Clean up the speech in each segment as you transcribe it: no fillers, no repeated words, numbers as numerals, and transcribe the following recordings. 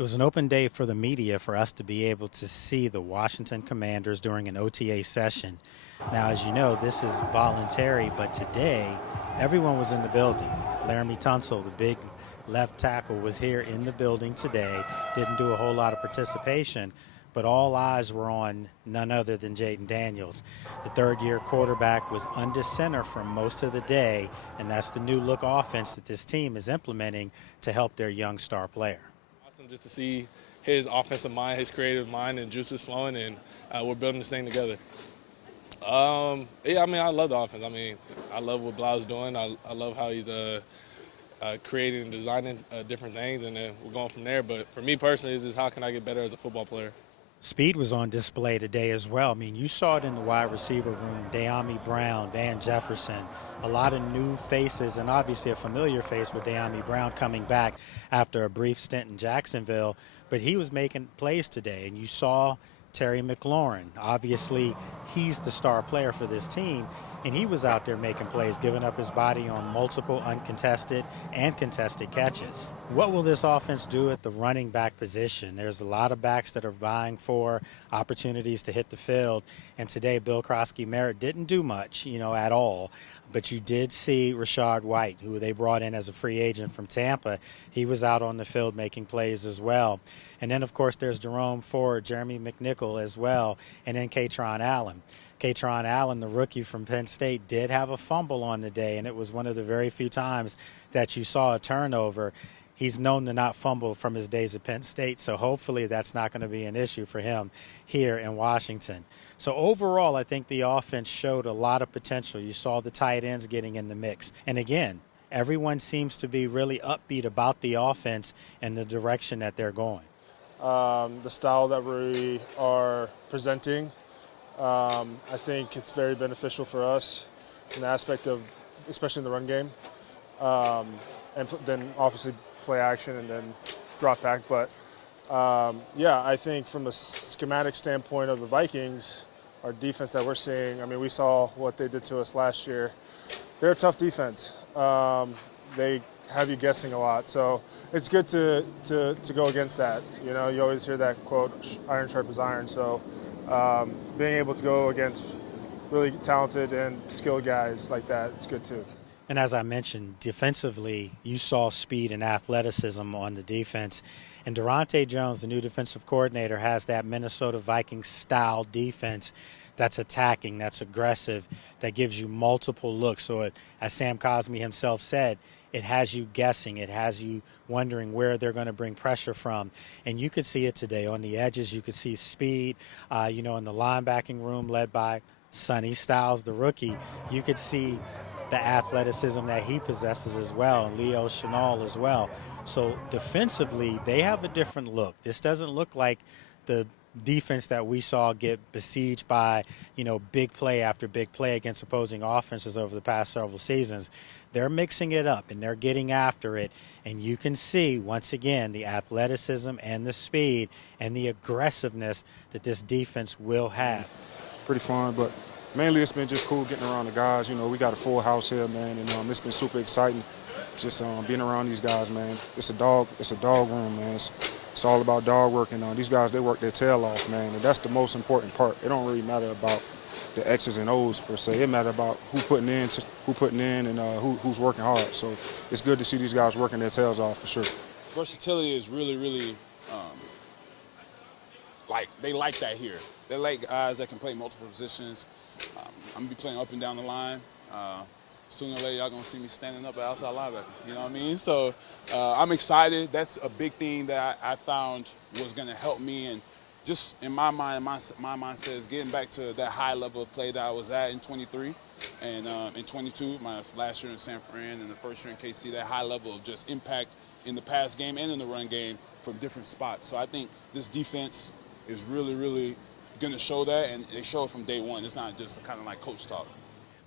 It was an open day for the media for us to be able to see the Washington Commanders during an OTA session. Now, as you know, this is voluntary, but today everyone was in the building. Laramie Tunsil, the big left tackle, was here in the building today. Didn't do a whole lot of participation, but all eyes were on none other than Jaden Daniels. The third-year quarterback was under center for most of the day, and that's the new look offense that this team is implementing to help their young star player. Awesome just to see his offensive mind, his creative mind, and juices flowing, and we're building this thing together. I love the offense. I love what Blau's doing. I love how he's creating and designing different things, and we're going from there. But for me personally, it's just how can I get better as a football player. Speed was on display today as well. You saw it in the wide receiver room. De'Ami Brown, Van Jefferson, a lot of new faces, and obviously a familiar face with De'Ami Brown coming back after a brief stint in Jacksonville. But he was making plays today, and you saw Terry McLaurin. Obviously, he's the star player for this team, and he was out there making plays, giving up his body on multiple uncontested and contested catches. What will this offense do at the running back position? There's a lot of backs that are vying for opportunities to hit the field, and today Bill Krosky-Merritt didn't do much, at all. But you did see Rashad White, who they brought in as a free agent from Tampa. He was out on the field making plays as well. And then, of course, there's Jerome Ford, Jeremy McNichol as well, and then Kaytron Allen. Kaytron Allen, the rookie from Penn State, did have a fumble on the day, and it was one of the very few times that you saw a turnover. He's known to not fumble from his days at Penn State, so hopefully that's not going to be an issue for him here in Washington. So overall, I think the offense showed a lot of potential. You saw the tight ends getting in the mix. And again, everyone seems to be really upbeat about the offense and the direction that they're going. The style that we are presenting, I think it's very beneficial for us in the aspect of, especially in the run game, and then obviously play action and then drop back. But I think from a schematic standpoint of the Vikings, our defense that we're seeing, we saw what they did to us last year. They're a tough defense. They have you guessing a lot. So it's good to go against that. You always hear that quote, iron sharpens iron. So being able to go against really talented and skilled guys like that, it's good too. And as I mentioned, defensively, you saw speed and athleticism on the defense. And Durante Jones, the new defensive coordinator, has that Minnesota Vikings-style defense that's attacking, that's aggressive, that gives you multiple looks. So as Sam Cosmi himself said, it has you guessing. It has you wondering where they're going to bring pressure from. And you could see it today. On the edges, you could see speed. In the linebacking room led by Sonny Styles, the rookie, you could see the athleticism that he possesses as well, and Leo Chenal as well. So defensively, they have a different look. This doesn't look like the defense that we saw get besieged by, big play after big play against opposing offenses over the past several seasons. They're mixing it up, and they're getting after it. And you can see, once again, the athleticism and the speed and the aggressiveness that this defense will have. Pretty fun, but mainly it's been just cool getting around the guys. We got a full house here, man, and it's been super exciting just being around these guys, man. It's a dog room, man. It's all about dog work, and these guys, they work their tail off, man, and that's the most important part. It don't really matter about the X's and O's per se. It matters about who's putting in and who's working hard. So it's good to see these guys working their tails off for sure. Versatility is really, really they like that here. They like guys that can play multiple positions. I'm gonna be playing up and down the line. Sooner or later, y'all gonna see me standing up at outside linebacker. You know what I mean? So I'm excited. That's a big thing that I found was gonna help me, and just in my mind, my mindset is getting back to that high level of play that I was at in 23 and in 22, my last year in San Fran and the first year in KC. That high level of just impact in the pass game and in the run game from different spots. So I think this defense is really, really going to show that, and they show it from day one. It's not just kind of like coach talk.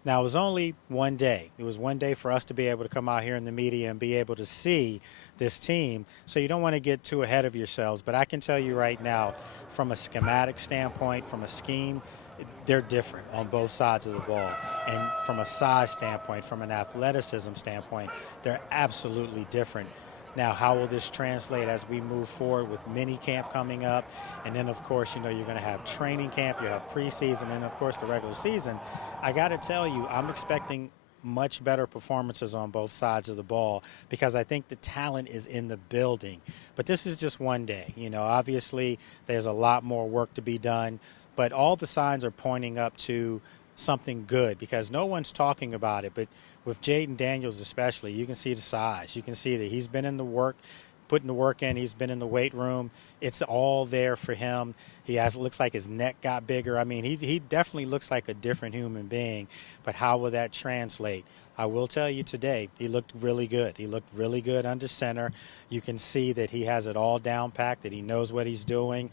Now, it was only one day. It was one day for us to be able to come out here in the media and be able to see this team. So you don't want to get too ahead of yourselves. But I can tell you right now, from a schematic standpoint, from a scheme, they're different on both sides of the ball. And from a size standpoint, from an athleticism standpoint, they're absolutely different. Now, how will this translate as we move forward with mini camp coming up? And then, of course, you're going to have training camp, you have preseason, and, of course, the regular season. I got to tell you, I'm expecting much better performances on both sides of the ball because I think the talent is in the building. But this is just one day. Obviously, there's a lot more work to be done, but all the signs are pointing up to something good because no one's talking about it. But with Jaden Daniels especially, you can see the size. You can see that he's been in the work, putting the work in. He's been in the weight room. It's all there for him. Looks like his neck got bigger. I mean, he definitely looks like a different human being. But how will that translate? I will tell you today, he looked really good. He looked really good under center. You can see that he has it all down packed, that he knows what he's doing.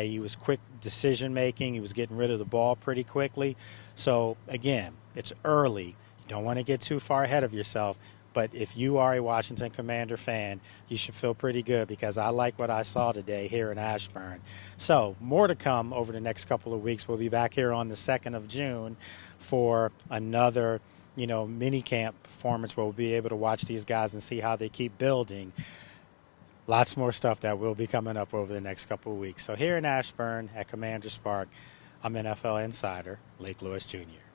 He was quick decision making. He was getting rid of the ball pretty quickly. So, again, it's early. You don't want to get too far ahead of yourself. But if you are a Washington Commander fan, you should feel pretty good because I like what I saw today here in Ashburn. So more to come over the next couple of weeks. We'll be back here on the 2nd of June for another, mini camp performance where we'll be able to watch these guys and see how they keep building. Lots more stuff that will be coming up over the next couple of weeks. So here in Ashburn at Commander's Park, I'm NFL insider Lake Lewis Jr.